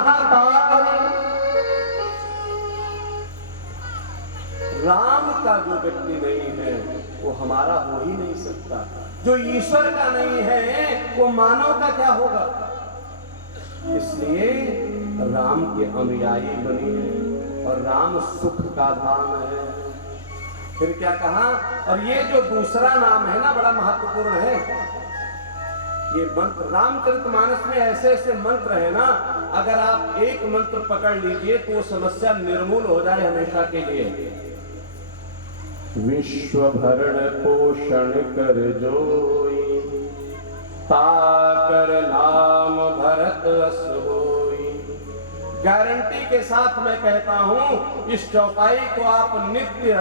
महतारी। राम का जो व्यक्ति नहीं है वो हमारा हो ही नहीं सकता। जो ईश्वर का नहीं है वो मानव का क्या होगा। इसलिए राम के अनुयायी बनिए और राम सुख का धाम है। फिर क्या कहा, और ये जो दूसरा नाम है ना बड़ा महत्वपूर्ण है। ये मंत्र रामचरितमानस में ऐसे ऐसे मंत्र है ना, अगर आप एक मंत्र पकड़ लीजिए तो वो समस्या निर्मूल हो जाए हमेशा के लिए। विश्व भरण पोषण कर जोई, ताकर नाम भरत अस होई। गारंटी के साथ मैं कहता हूं, इस चौपाई को आप नित्य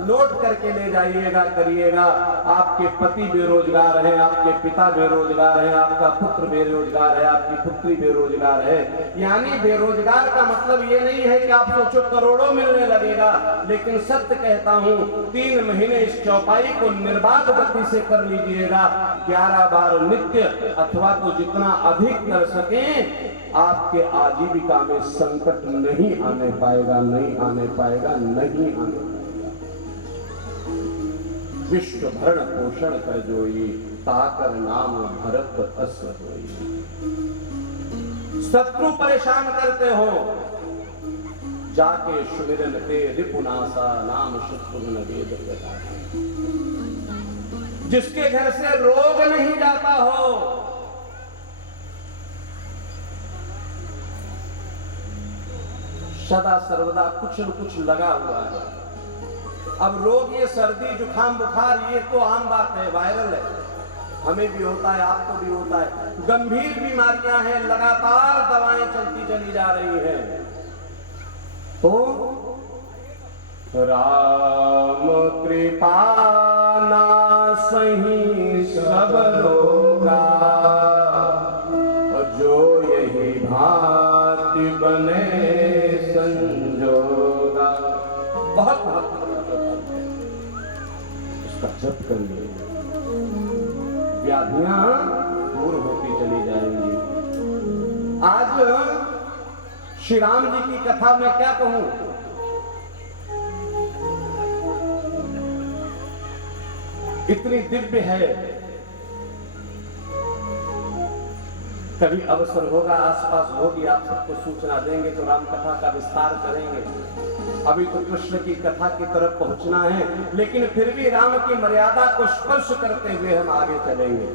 लोड करके ले जाइएगा करिएगा। आपके पति बेरोजगार है, आपके पिता बेरोजगार है, आपका पुत्र बेरोजगार है, आपकी पुत्री बेरोजगार है। यानी बेरोजगार का मतलब ये नहीं है कि आप सोचो करोड़ों मिलने लगेगा, लेकिन सत्य कहता हूं 3 महीने इस चौपाई को निर्बाध गति से कर लीजिएगा। 11 बार नित्य, अथवा तो जितना अधिक कर सकें, आपके आजीविका में संकट नहीं आने पाएगा, नहीं आने पाएगा, नहीं आने पाएगा। विश्व भरण पोषण कर जोई, ताकर नाम भरत अस होई। शत्रु परेशान करते हो, जाके सुमिरन ते रिपुनासा, नाम शत्रुघ्न वेद प्रकाश। जिसके घर से रोग नहीं जाता हो, सदा सर्वदा कुछ न कुछ लगा हुआ है। अब रोग ये सर्दी जुकाम बुखार ये तो आम बात है, वायरल है, हमें भी होता है, आपको भी होता है। गंभीर बीमारियां हैं, लगातार दवाएं चलती चली जा रही हैं। तो राम कृपा नासहि सब रोगा, जो यही भांति बने संजोगा। बहुत उसका जप करिए, व्याधियां दूर होती चली जाएंगी। आज श्री राम जी की कथा में क्या कहूं, इतनी दिव्य है। कभी अवसर होगा, आसपास होगी, आप सबको सूचना देंगे तो राम कथा का विस्तार करेंगे। अभी तो कृष्ण की कथा की तरफ पहुंचना है, लेकिन फिर भी राम की मर्यादा को स्पर्श करते हुए हम आगे चलेंगे।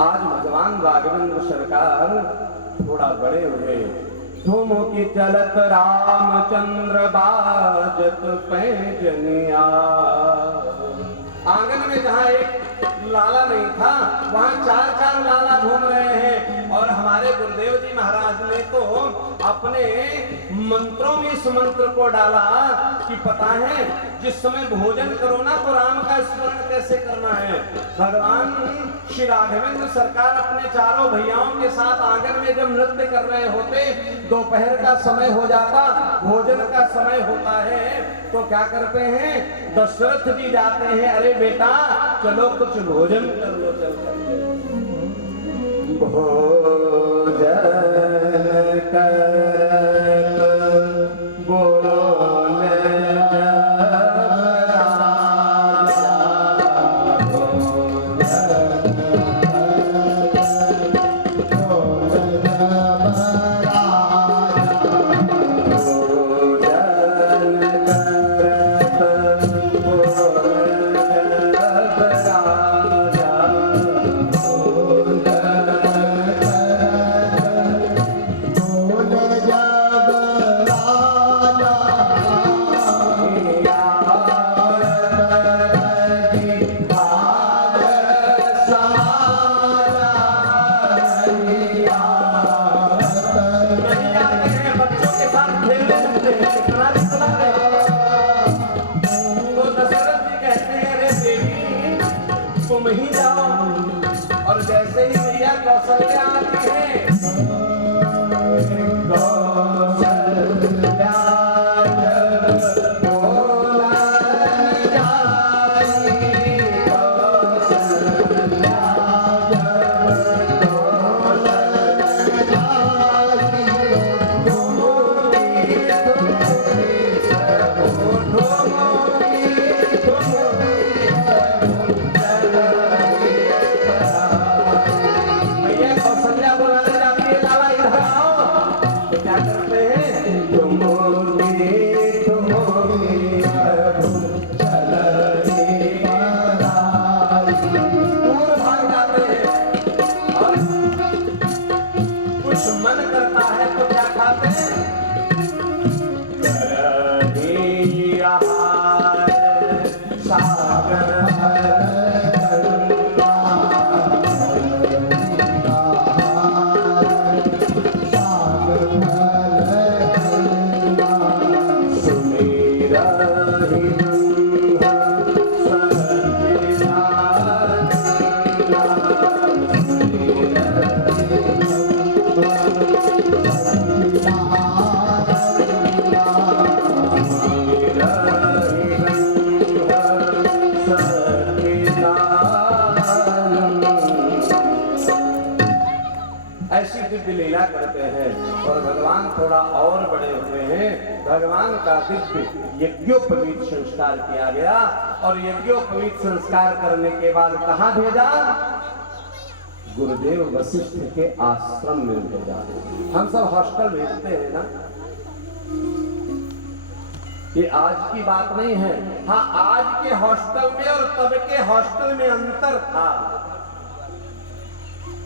आज भगवान राघवेंद्र सरकार थोड़ा बड़े हुए। धूम की चलत रामचंद्र बाजत पैजनिया। आंगन में जहां एक लाला नहीं था, वहां 4 लाला घूम रहे हैं। और हमारे गुरुदेव जी महाराज ने तो अपने मंत्रों में इस मंत्र को डाला कि पता है जिस समय भोजन करो ना तो राम का स्मरण कैसे करना है। भगवान श्री राघवेंद्र सरकार अपने 4 भैयाओं के साथ आंगन में जब नृत्य कर रहे होते, दोपहर का समय हो जाता, भोजन का समय होता है, तो क्या करते हैं, दशरथ जी जाते हैं, अरे बेटा चलो कुछ भोजन कर लो, चल करके भोजन कर बोले कुछ मन करता है तो क्या खाते हैं? करही आहार सागर ऐसी दिव्य लीला करते हैं। और भगवान थोड़ा और बड़े हुए हैं। भगवान का दिव्य यज्ञोपवीत संस्कार किया गया और यज्ञोपवीत संस्कार करने के बाद कहाँ भेजा? गुरुदेव वशिष्ठ के आश्रम में भेजा। हम सब हॉस्टल भेजते हैं ना, ये आज की बात नहीं है। हाँ, आज के हॉस्टल में और तब के हॉस्टल में अंतर था।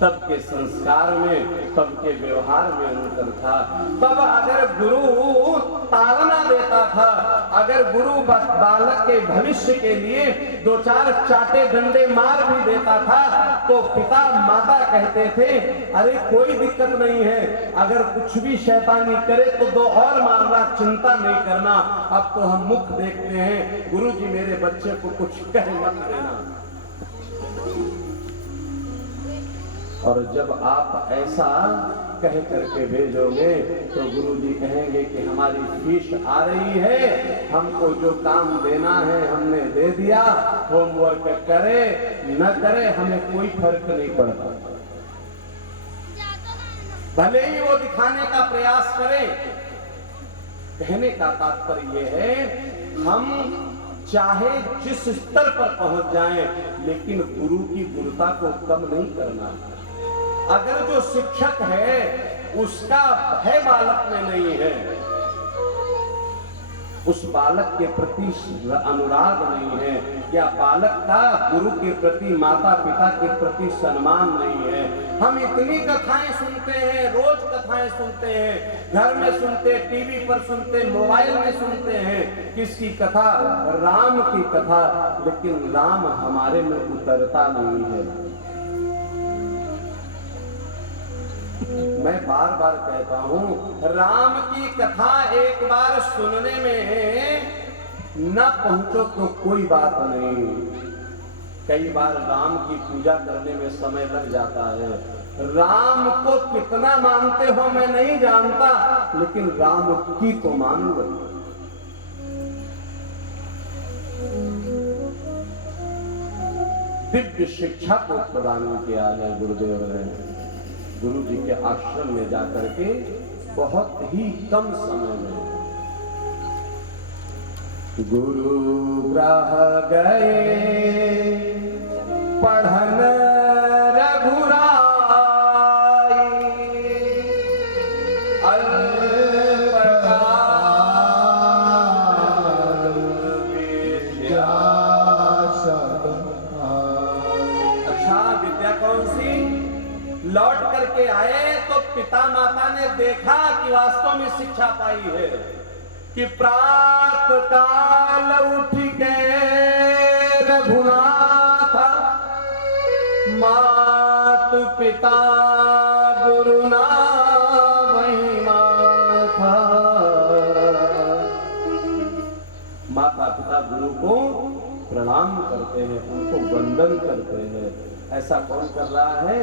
तब के संस्कार में, तब के व्यवहार में अंतर था। तब अगर गुरु ताड़ना देता था, अगर गुरु बालक के भविष्य के लिए दो चार चाटे डंडे मार भी देता था तो पिता माता कहते थे अरे कोई दिक्कत नहीं है, अगर कुछ भी शैतानी करे तो दो और मारना, चिंता नहीं करना। अब तो हम मुख देखते हैं, गुरु जी मेरे बच्चे को कुछ कह मत देना। और जब आप ऐसा कह करके भेजोगे तो गुरु जी कहेंगे कि हमारी फीस आ रही है, हमको जो काम देना है हमने दे दिया, होमवर्क करे न करे हमें कोई फर्क नहीं पड़ता। भले ही वो दिखाने का प्रयास करे। कहने का तात्पर्य ये है हम चाहे जिस स्तर पर पहुंच जाएं, लेकिन गुरु की गुरुता को कम नहीं करना। अगर जो शिक्षक है उसका भय बालक में नहीं है, उस बालक के प्रति अनुराग नहीं है, या बालक का गुरु के प्रति, माता पिता के प्रति सम्मान नहीं है। हम इतनी कथाएं सुनते हैं, रोज कथाएं सुनते हैं, घर में सुनते, टीवी पर सुनते, मोबाइल में सुनते हैं। किसकी कथा? राम की कथा। लेकिन राम हमारे में उतरता नहीं है। मैं बार बार कहता हूं, राम की कथा एक बार सुनने में न पहुंचो तो कोई बात नहीं। कई बार राम की पूजा करने में समय लग जाता है। राम को कितना मानते हो मैं नहीं जानता, लेकिन राम की तो मान लो। दिव्य शिक्षा को प्रदान किया है गुरुदेव ने। गुरु जी के आश्रम में जाकर के बहुत ही कम समय में गुरु ग्रह गए पढ़न रघुराई, अच्छा विद्या कौन सी? लौट करके आए तो पिता माता ने देखा कि वास्तव में शिक्षा पाई है कि प्रात काल उठ के रघुनाथ, मात पिता गुरु ना वही माथा। माता पिता गुरु को प्रणाम करते हैं, उनको वंदन करते हैं। ऐसा कौन कर रहा है?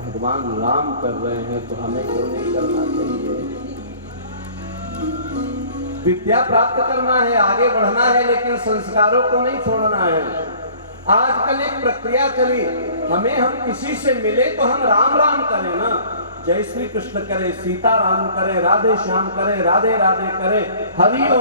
भगवान राम कर रहे हैं, तो हमें क्यों नहीं करना चाहिए? विद्या प्राप्त करना है, आगे बढ़ना है, लेकिन संस्कारों को नहीं छोड़ना है। आजकल एक प्रक्रिया चली, हम किसी से मिले तो हम राम राम करें ना, जय श्री कृष्ण करें, सीता राम करें, राधे श्याम करें, राधे राधे करें, हरि